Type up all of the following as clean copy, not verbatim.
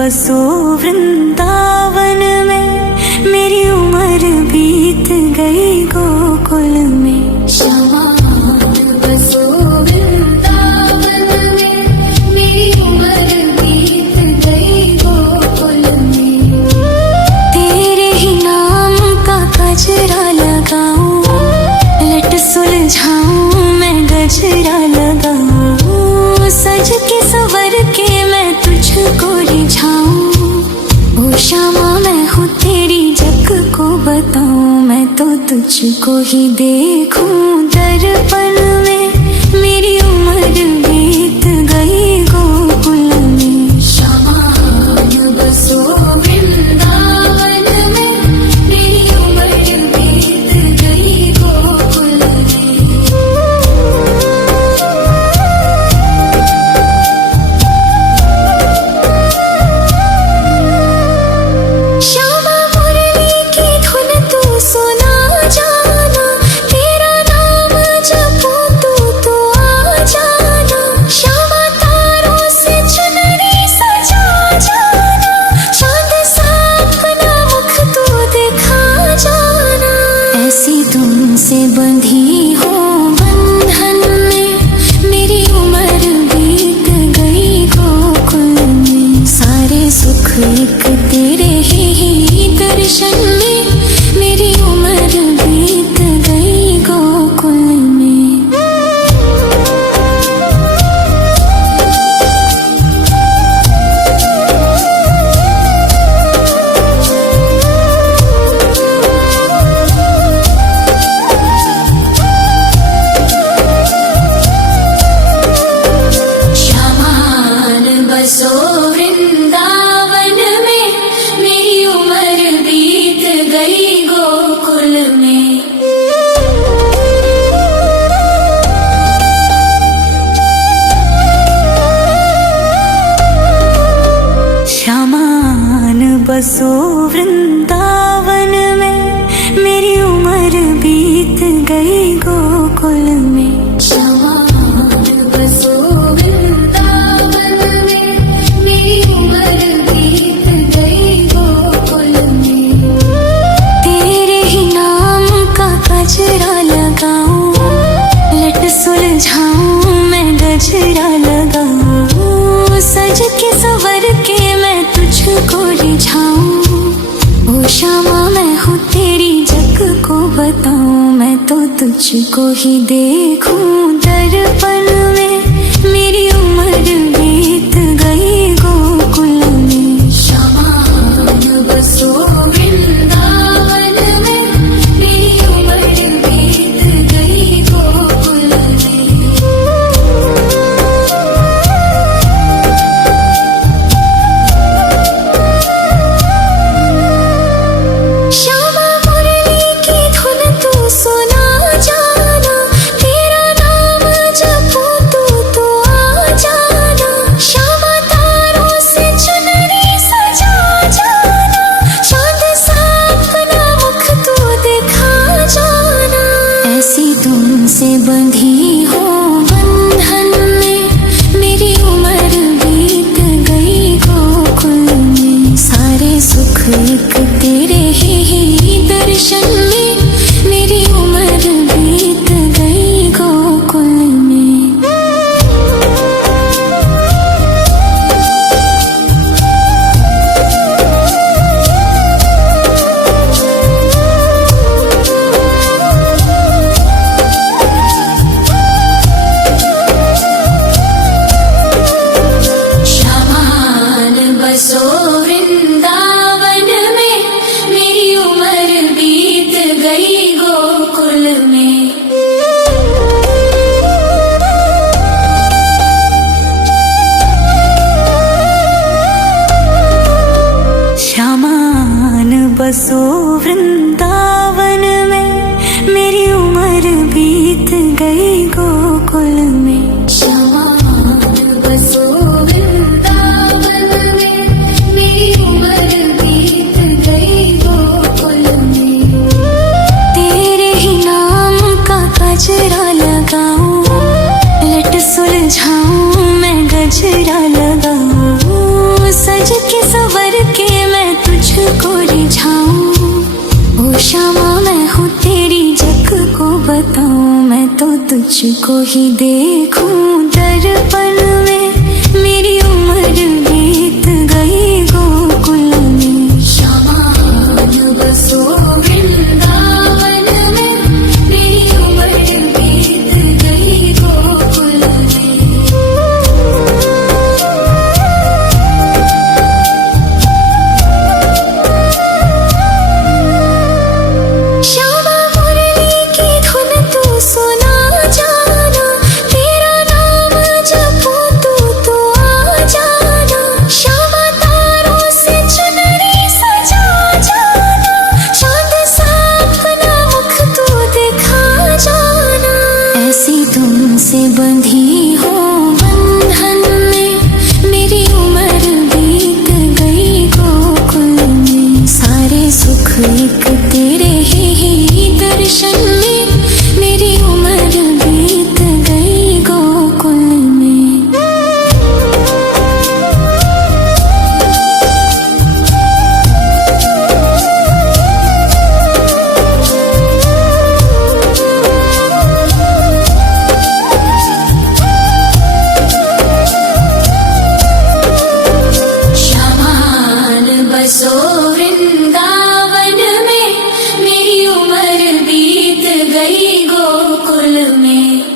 बसो वृंदावन में, मेरी उम्र बीत गई गोकुल में। श्यामान बसो वृंदावन में, मेरी उम्र बीत गई गोकुल में। तेरे ही नाम का गजरा लगाऊं, लट सुलझाऊं मैं गजरा लगाऊं, सज के सवर के मैं तुझको रिझाऊं। ओ श्यामा मैं हूँ तेरी जग को बताऊं, मैं तो तुझको ही देखूं दर्पण में, मेरी उम्र बीत गई गोकुल में। श्यामान बसो वृंदावन में, मेरी उम्र बीत गई गोकुल में। श्यामा मुरली की धुन तू सुना जाना, तेरा नाम जपूं तू आ जाना। श्यामा तारों से चुनरी सजा जाना, चांद सा अपना मुख तू दिखा जाना। ऐसी तुमसे बंधी हो बंधन में, मेरी उम्र बीत गई गोकुल में। सारे सुख एक तेरे ही दर्शन में, मेरी उम्र बीत गई गोकुल में। श्यामान बसो वृंदावन में, मेरी उम्र बीत गई गोकुल में। श्यामान बसो वृंदावन में, मेरी उम्र बीत गई गोकुल में। श्यामान बसो वृंदावन में, मेरी उम्र बीत गई गोकुल में। तेरे ही नाम का गजरा लगाऊं, लट सुलझाऊं मैं गजरा लगाऊं, सज के सवर के मैं तुझको रिझाऊं। ओ श्यामा मैं हूँ तेरी जग को बताऊं, मैं तो तुझको ही देखूं दर्पण में, मेरी उम्र बीत गई गोकुल में। श्यामान बसो वृंदावन में, मेरी उम्र बीत गई गोकुल में। श्यामा मुरली की धुन तू सुना जाना, तेरा नाम जपूं तू आ जाना। श्यामा तारों से चुनरी सजा जाना, चांद सा अपना मुख तू दिखा जाना। ऐसी तुमसे बंधी हो बंधन में, मेरी उम्र बीत गई गोकुल में। सारे सुख एक तेरे ही दर्शन में, मेरी उम्र बीत गई गोकुल में। श्यामान बसो वृंदावन में, तुझको ही देखूं दर्पण में, मेरी उम्र बीत गई गोकुल में। श्यामान बसो वृंदावन में, मेरी उम्र बीत गई गोकुल में। श्यामा मुरली की धुन तू सुना जाना, तेरा नाम जपूं तू आ जाना। श्यामा तारों से चुनरी सजा जाना, चांद सा अपना मुख तू दिखा जाना। ऐसी तुमसे बंधी हो बंधन में, मेरी उम्र बीत गई गोकुल में। सारे सुख एक तेरे ही दर्शन में, मेरी उम्र बीत गई गोकुल में। श्यामान बसो वृंदावन में, मेरी उम्र बीत गई गोकुल में।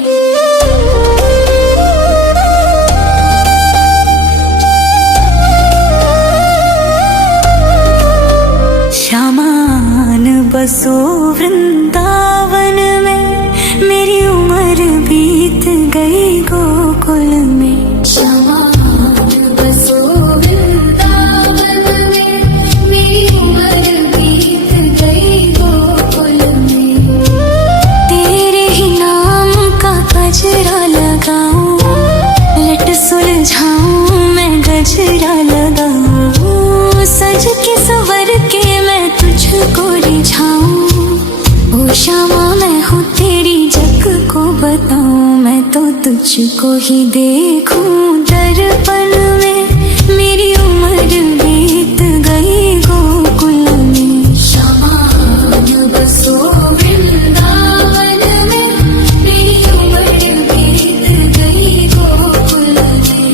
श्यामान बसो वृंदावन में, मेरी उम्र बीत गई गोकुल में। श्यामान बसो वृंदावन में, मेरी उम्र बीत गई गोकुल में। तेरे ही नाम का गजरा लगाऊं, लट सुलझाऊं मैं गजरा लगाऊं। सज के सवर के मैं तुझको रिझाऊं। ओ श्यामा मैं हूँ तेरी जग को बताऊं, मैं तो तुझको ही देखूं दर्पण में, मेरी उम्र बीत गई गोकुल में। श्यामान बसो वृंदावन में, मेरी उम्र बीत गई गोकुल में।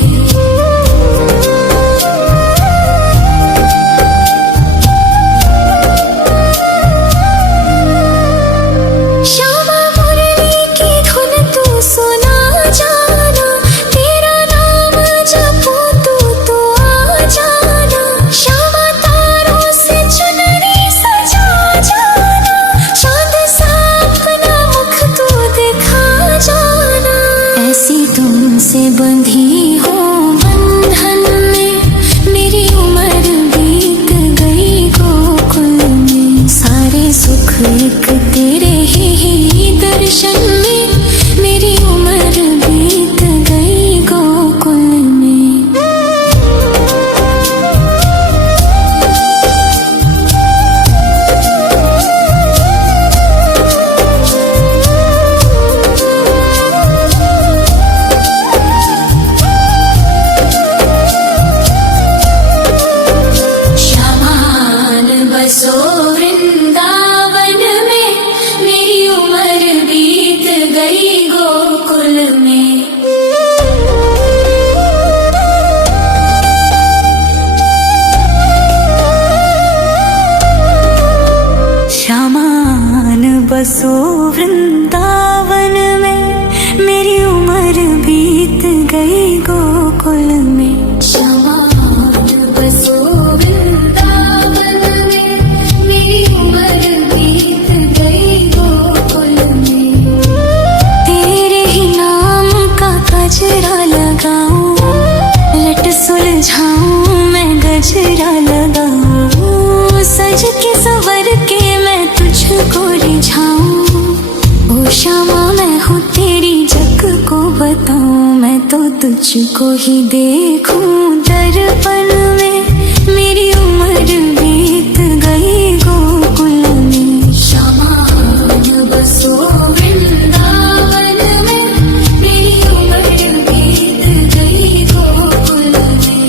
श्यामा मुरली की धुन तू सुना जाना, तेरा नाम जपूं तू आ जाना। श्यामा तारों से चुनरी सजा जाना, चांद सा अपना मुख तू दिखा जाना। ऐसी तुमसे बंधी हो बंधन में, मेरी उम्र बीत गई गोकुल में। सारे सुख एक तेरे ही दर्शन में, मेरी उम्र बीत गई गोकुल में। श्यामान बसो वृंदावन में, मेरी उम्र बीत गई गोकुल में। श्यामान बसो वृंदावन में, मेरी उम्र बीत गई गोकुल में। श्यामान बसो वृंदावन में, मेरी उम्र बीत गई गोकुल में। तेरे ही नाम का गजरा लगाऊं, लट सुलझाऊं मैं गजरा लगाऊं। सज के सवर के मैं तुझको रिझाऊं। ओ श्यामा मैं हूँ तेरी जग को बताऊं, मैं तो तुझको ही देखूं दर्पण में, मेरी उम्र बीत गई गोकुल में। श्यामान बसो वृंदावन में, मेरी उम्र बीत गई गोकुल में।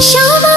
श्यामा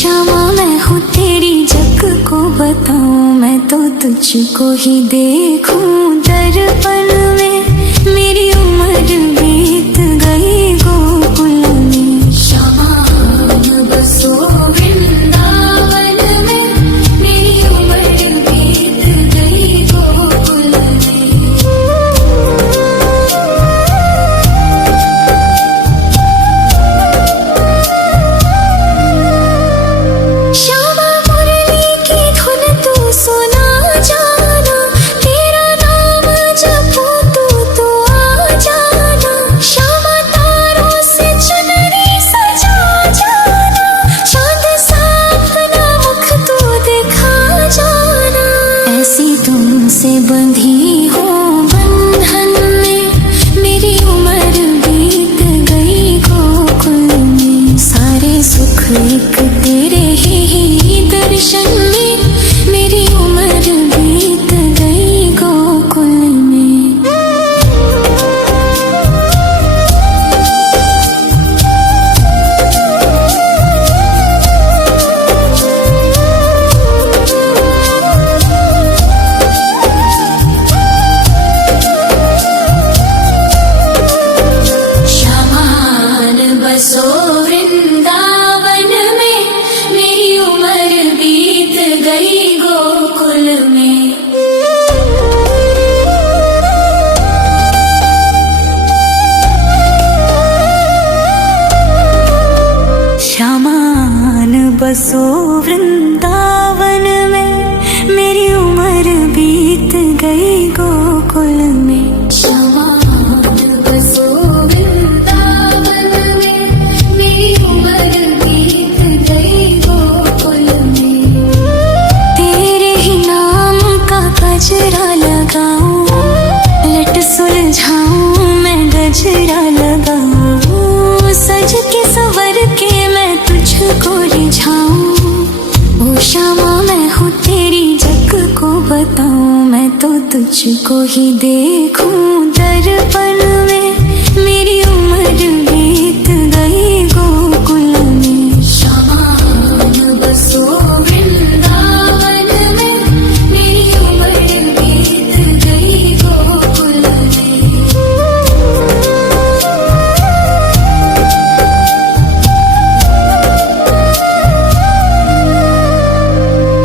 क्षमा मैं हूँ तेरी जग को बताऊँ, मैं तो तुझको ही देखूं दर्पण में। मेरी उम्र बीत गई गोकुल में। श्यामान बसो वृंदावन में, मेरी उम्र बीत गई गोकुल में। श्यामा मुरली की धुन तू सुना जाना, तेरा नाम जपूं तू आ जाना। श्यामा तारों से चुनरी सजा जाना, चांद सा अपना मुख तू दिखा जाना। ऐसी तुमसे बंधी हो बंधन में, मेरी उम्र बीत गई गोकुल में। सारे सुख एक तेरे ही दर्शन में, मेरी उम्र बीत गई गोकुल में। श्यामान बसो वृंदावन में, मेरी उम्र बीत गई गोकुल में। श्यामान बसो वृंदावन में, मेरी उम्र बीत गई गोकुल में। श्यामान बसो वृंदावन में, मेरी उम्र बीत गई गोकुल में। तेरे ही नाम का गजरा लगाऊं, लट सुलझाऊं मैं गजरा लगाऊं। सज के संवर के मैं तुझको रिझाऊं। ओ श्यामा मैं हूँ तेरी जग को बताऊं, मैं तो तुझको ही देखूं दर्पण में। मेरी उम्र बीत गई गोकुल में। श्यामान बसो वृंदावन में, मेरी उम्र बीत गई गोकुल में।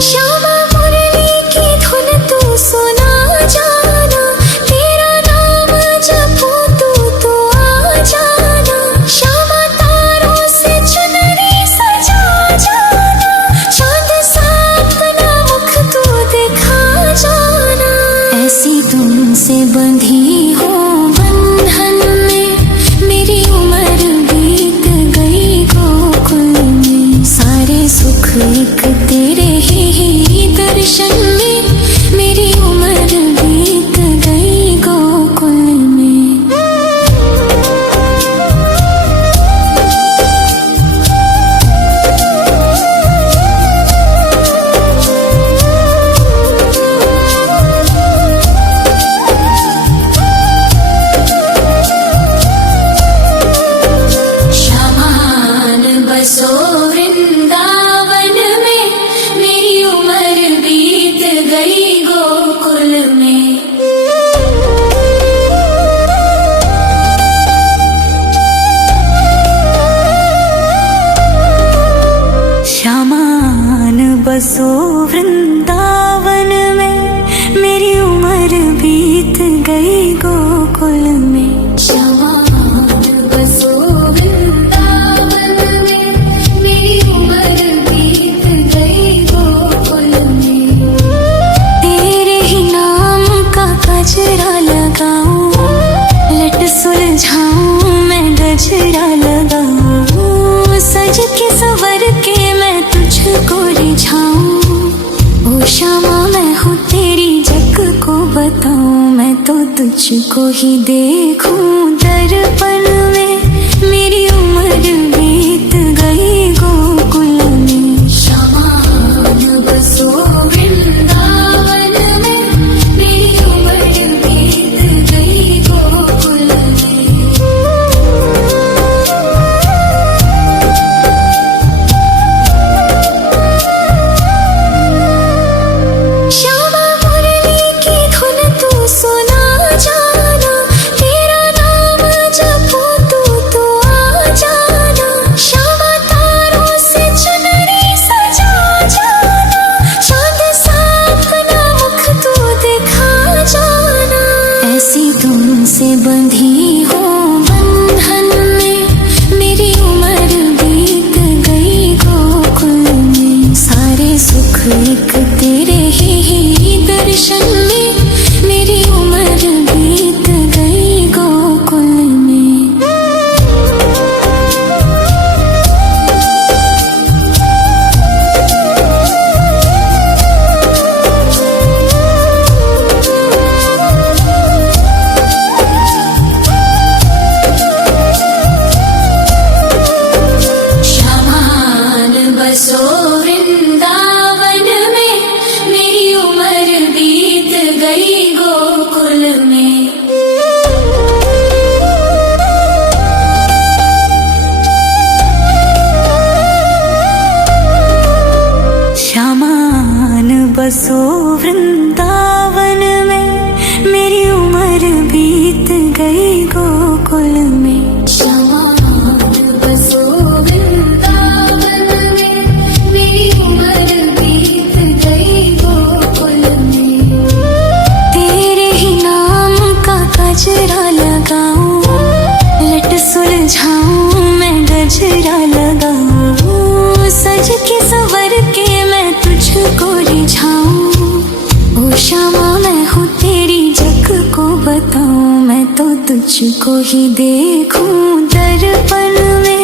श्यामा मुरली की धुन तू सुना जाना, तेरा नाम जपूं तू आ जाना। श्यामा तारों से चुनरी सजा जाना, चांद सा अपना मुख तू दिखा जाना। ऐसी तुमसे बंधी हो बंधन में, मेरी उम्र बीत गई गोकुल में। सारे सुख एक तेरे ही दर्शन में, मेरी उम्र बीत गई गोकुल में। श्यामान बसो वृंदावन में, मेरी उम्र बीत गई गोकुल में। श्यामान बसो वृंदावन में, मेरी उम्र बीत गई गोकुल में। श्यामान बसो वृंदावन में, मेरी उम्र बीत गई गोकुल में। तेरे ही नाम का गजरा लगाऊं, लट सुलझाऊं मैं गजरा लगाऊं। सज के संवर के मैं तुझको रिझाऊं। ओ श्यामा मैं हूँ तेरी जग को बताऊं, मैं तो तुझको ही देखूं दर्पण में। मेरी उम्र बीत गई गोकुल में। श्यामान बसो वृंदावन में, मेरी उम्र बीत गई गोकुल में। एक तेरे ही दर्शन में मेरी उम्र बीत गई गोकुल में। श्यामान बसो वृंदावन में मेरी उम्र बीत गई गोकुल में। श्यामान बसो वृंदावन में मेरी उम्र बीत गई गोकुल में। श्यामान बसो वृंदावन में मेरी उम्र बीत गई गोकुल में। तेरे ही नाम का गजरा लगाऊं, लट सुलझाऊं मैं गजरा लगाऊं, सज के संवर के मैं तुझको रिझाऊं। ओ श्यामा मैं हूँ तेरी जग को बताऊं, मैं तो तुझको ही देखूं दर्पण में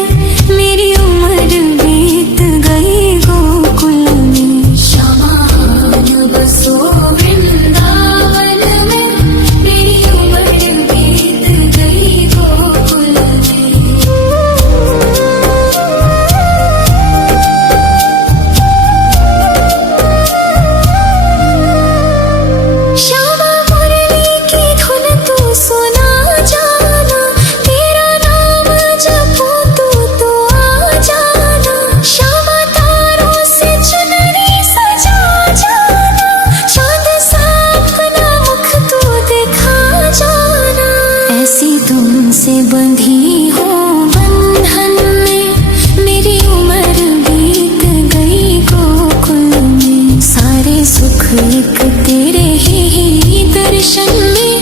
मेरी उम्र बीत गई गोकुल में। श्यामान बसो वृंदावन में मेरी उम्र बीत गई गोकुल में। श्यामा मुरली की धुन तू सुना जाना, तेरा नाम जपूं तू तो आ जाना। श्यामा तारों से चुनरी सजा जाना, चांद सा अपना मुख तू दिखा जाना। ऐसी तुमसे बंधी हो बंधन में मेरी उम्र बीत गई गोकुल में। सारे सुख एक तेरे ही दर्शन में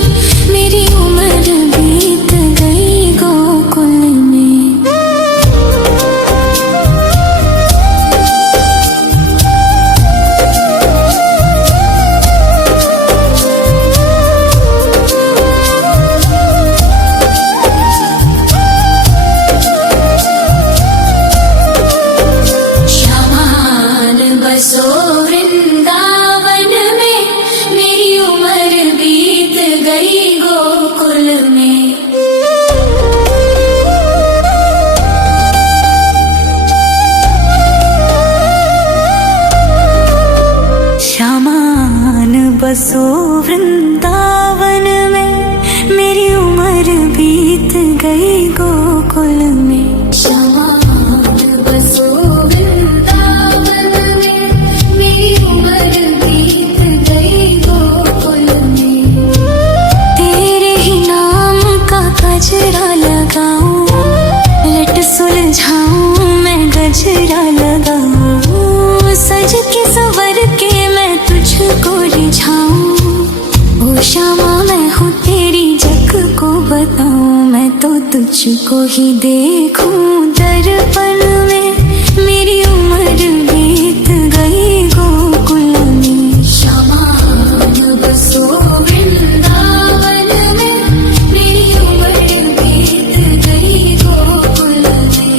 मेरी उम्र बीत गई गोकुल में। श्यामान बसो वृंदावन में मेरी उम्र बीत गई गोकुल में। श्यामान बसो वृंदावन में मेरी उम्र बीत गई गोकुल में। श्यामान बसो वृंदावन में मेरी उम्र बीत गई गोकुल में। तेरे ही नाम का गजरा लगाऊं, लट सुलझाऊं मैं गजरा लगाऊं, सज के संवर के मैं तुझको रिझाऊं। ओ श्यामा मैं हूँ तेरी जग को बताऊं, मैं तो तुझको ही देखूं दर्पण में मेरी उम्र बीत गई गोकुल में। श्यामान बसो वृंदावन में मेरी उम्र बीत गई गोकुल में।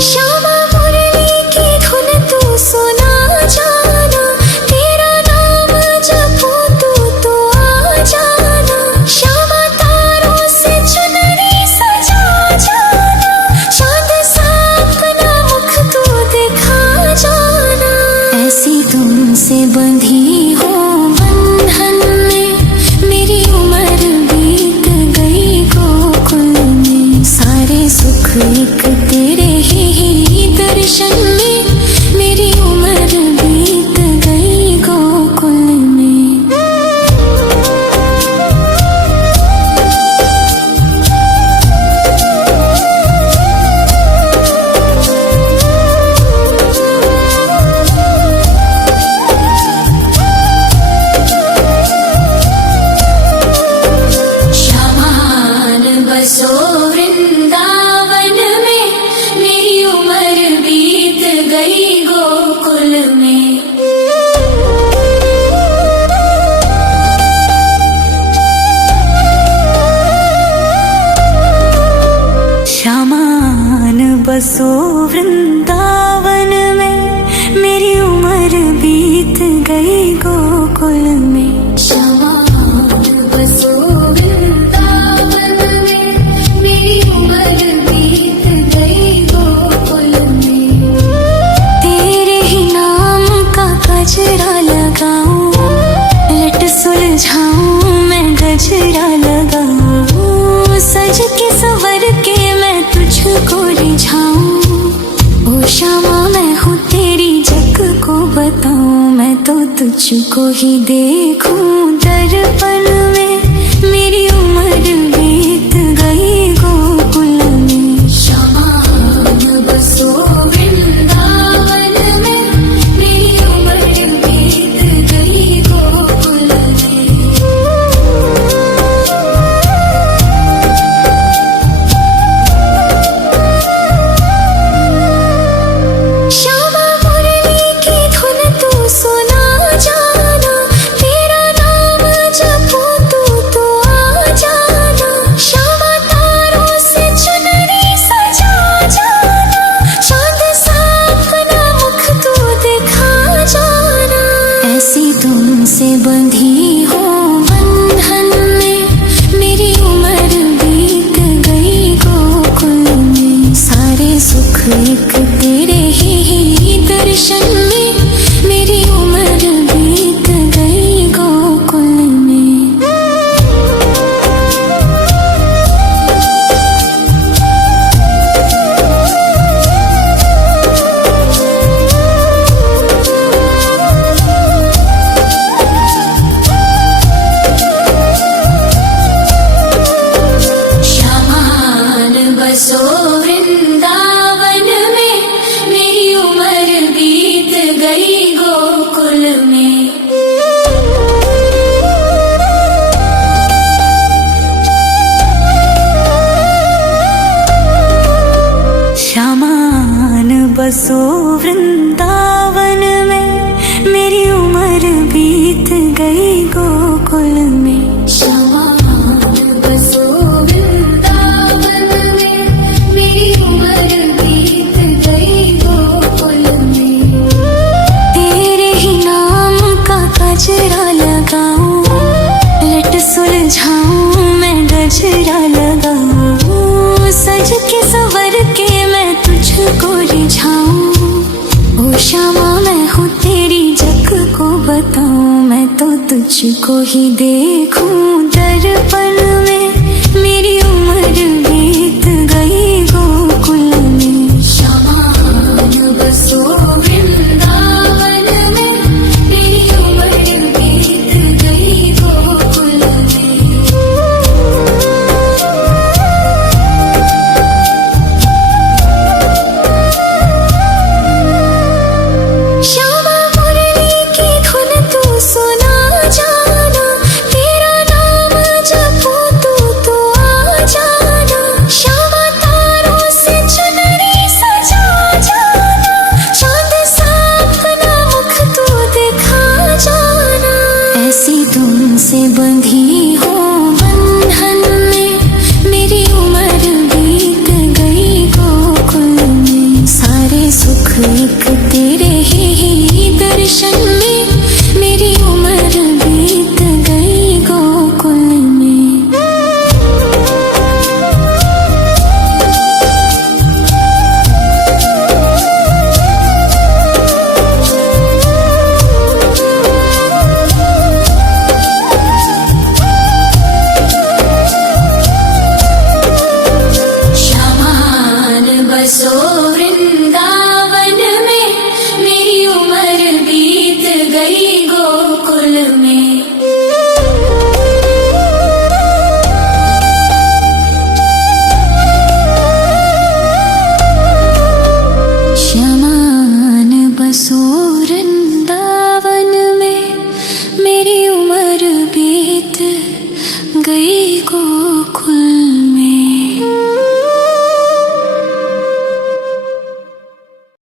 श्यामा मुरली की धुन तू सुना जाना, तेरा नाम जपूं बसो वृंदावन में, मेरी उम्र बीत गई गोकुल में। श्यामान बसो वृंदावन में, मेरी उम्र बीत गई गोकुल में। श्यामान बसो वृंदावन में, मेरी उम्र बीत गई गोकुल में। तेरे ही नाम का गजरा लगाऊं, लट सुलझाऊं मैं गजरा लगाऊं, सज के संवर के मैं तुझको रिझाऊं। ओ श्यामा मैं हूँ तेरी जग को बताऊं, मैं तो तुझको ही देखूं दर्पण में, मेरी उम्र बीत गई गोकुल में। श्यामान बसो वृंदावन में, मेरी उम्र बीत गई गोकुल में। श्यामा मुरली की धुन तू सुना जाना, तेरा नाम जपूं तू तो आ जाना। श्यामा तारों से चुनरी सजा जाना, चांद सा अपना मुख तू दिखा जाना। ऐसी तुमसे बंधी हो बंधन में, मेरी उम्र बीत गई गोकुल में। सारे सुख एक तेरे ही दर्शन में, मेरी उम्र बीत गई गोकुल में। श्यामान बसो वृंदावन में, मेरी उम्र बीत गई गोकुल में। श्यामान बसो वृंदावन में, मेरी उम्र बीत गई गोकुल में। श्यामान बसो वृंदावन में, मेरी उम्र बीत गई गोकुल में। तेरे ही नाम का गजरा लगाऊं, लट सुलझाऊं मैं गजरा लगाऊं, सज के संवर के मैं तुझको रिझाऊं। ओ श्यामा मैं हूँ तेरी जग को बताऊं, मैं तो तुझको ही देखूं दर्पण में, मेरी उम्र बीत गई गोकुल में। श्यामान बसो वृंदावन में, मेरी उम्र बीत गई गोकुल में। श्यामा मुरली की धुन तू सुना जाना, तेरा नाम जपूं तू तो आ जाना। श्यामा तारों से चुनरी सजा जाना, चांद सा अपना मुख तू दिखा जाना। ऐसी तुमसे बंधी हो बंधन में, मेरी उम्र बीत गई गोकुल में। सारे सुख एक तेरे ही दर्शन में, मेरी उम्र बीत गई गोकुल में। श्यामान बसो वृंदावन में, मेरी उम्र बीत गई गोकुल में। श्यामान बसो वृंदावन में, मेरी उम्र बीत गई